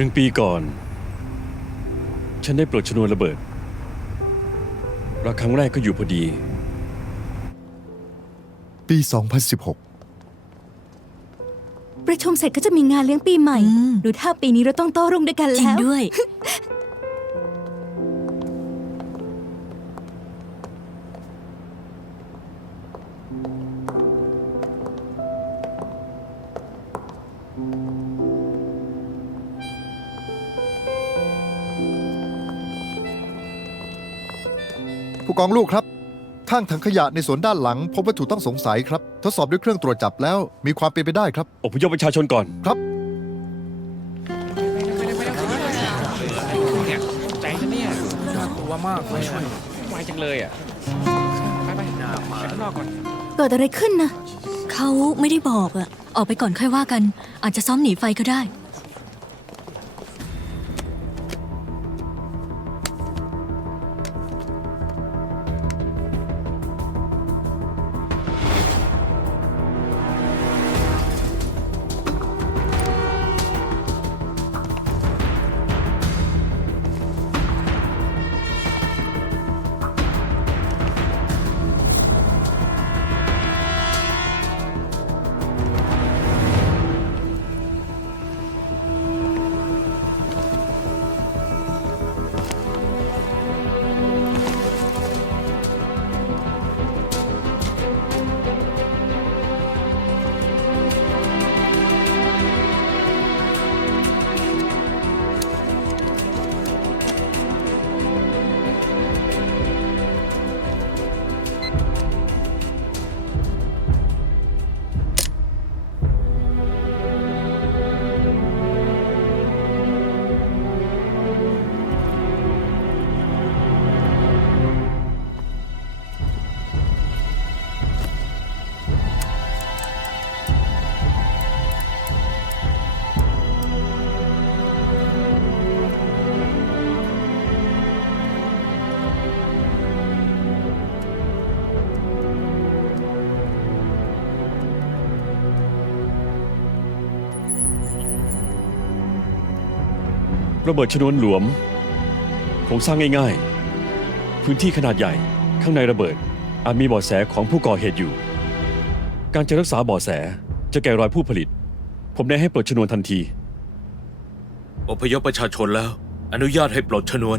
หนึ่งปีก่อน ฉันได้ปลดชนวนระเบิดรักครั้งแรกก็อยู่พอดี ปี 2016 ประชุมเสร็จก็จะมีงานเลี้ยงปีใหม่ อืม ดูถ้าปีนี้เราต้องโต้รุ่งด้วยกันจริงแล้ว ด้วย ผู้กองลูกครับข้างถังขยะในสวนด้านหลังพบวัตถุต้องสงสัยครับ ทดสอบด้วยเครื่องตรวจจับแล้วมีความเป็นไปได้ครับ อพยพประชาชนก่อน ครับ เนี่ยใจฉันเนี่ยน่ากลัวมากเลยอะไวจังเลยอะ ไปไปไปข้างนอกก่อน เกิดอะไรขึ้นนะ เขาไม่ได้บอกอะออกไปก่อนค่อยว่ากัน อาจจะซ้อมหนีไฟก็ได้ ระเบิดชนวนหลวมโครงสร้างง่ายๆ พื้นที่ขนาดใหญ่ข้างในระเบิด อาจมีเบาะแสของผู้ก่อเหตุอยู่ การจะรักษาเบาะแสจะแกะรอยผู้ผลิต ผมได้ให้ปลดชนวนทันที อพยพประชาชนแล้ว อนุญาตให้ปลดชนวน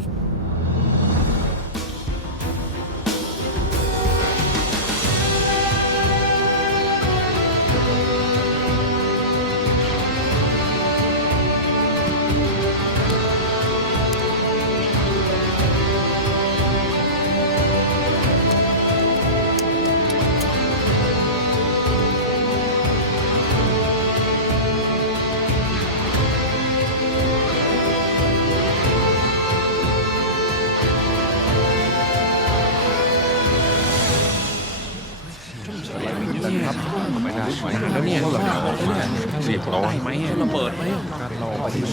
แล้วเนี่ยเสียบต่อได้ไหมระเบิดไหม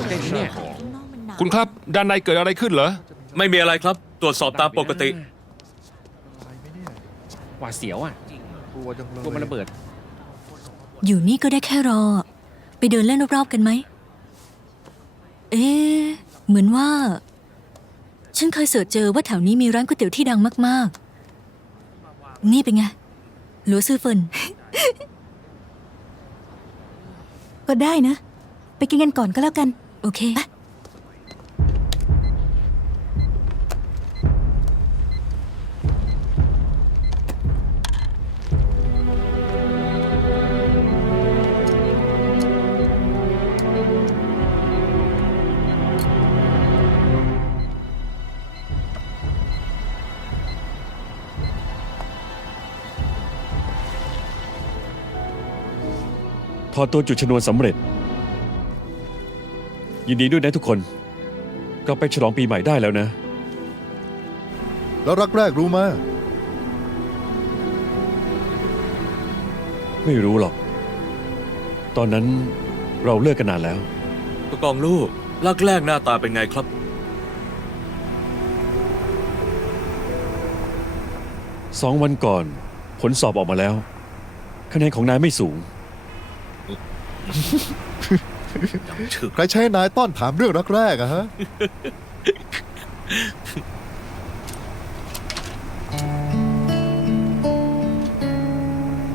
ได้เนี่ยคุณครับด้านในเกิดอะไรขึ้นเหรอ ไม่มีอะไรครับ ตรวจสอบตามปกติ หวาดเสียวอะกลัวมันระเบิด อยู่นี่ก็ได้แค่รอ ไปเดินเล่นรอบๆกันไหม เอ๊ะเหมือนว่า ฉันเคยเสิร์ชเจอว่าแถวนี้มีร้านก๋วยเตี๋ยวที่ดังมาก ๆ นี่เป็นไง หลัวซื่อเฟิน ก็ได้นะ ไปกินกันก่อนก็แล้วกัน โอเคถ อดตัวจุดชนวนสำเร็จ ยินดีด้วยนะทุกคนกลับไปฉลองปีใหม่ได้แล้วนะ แล้วรักแรกรู้มาไม่รู้หรอก ตอนนั้นเราเลิกกันนานแล้ว ผู้กองลูกลักแรกหน้าตาเป็นไงครับ สองวันก่อน ผลสอบออกมาแล้ว คะแนนของนายไม่สูงฉึก ใครใช้นายต้อนถามเรื่องรักแรกอะฮะ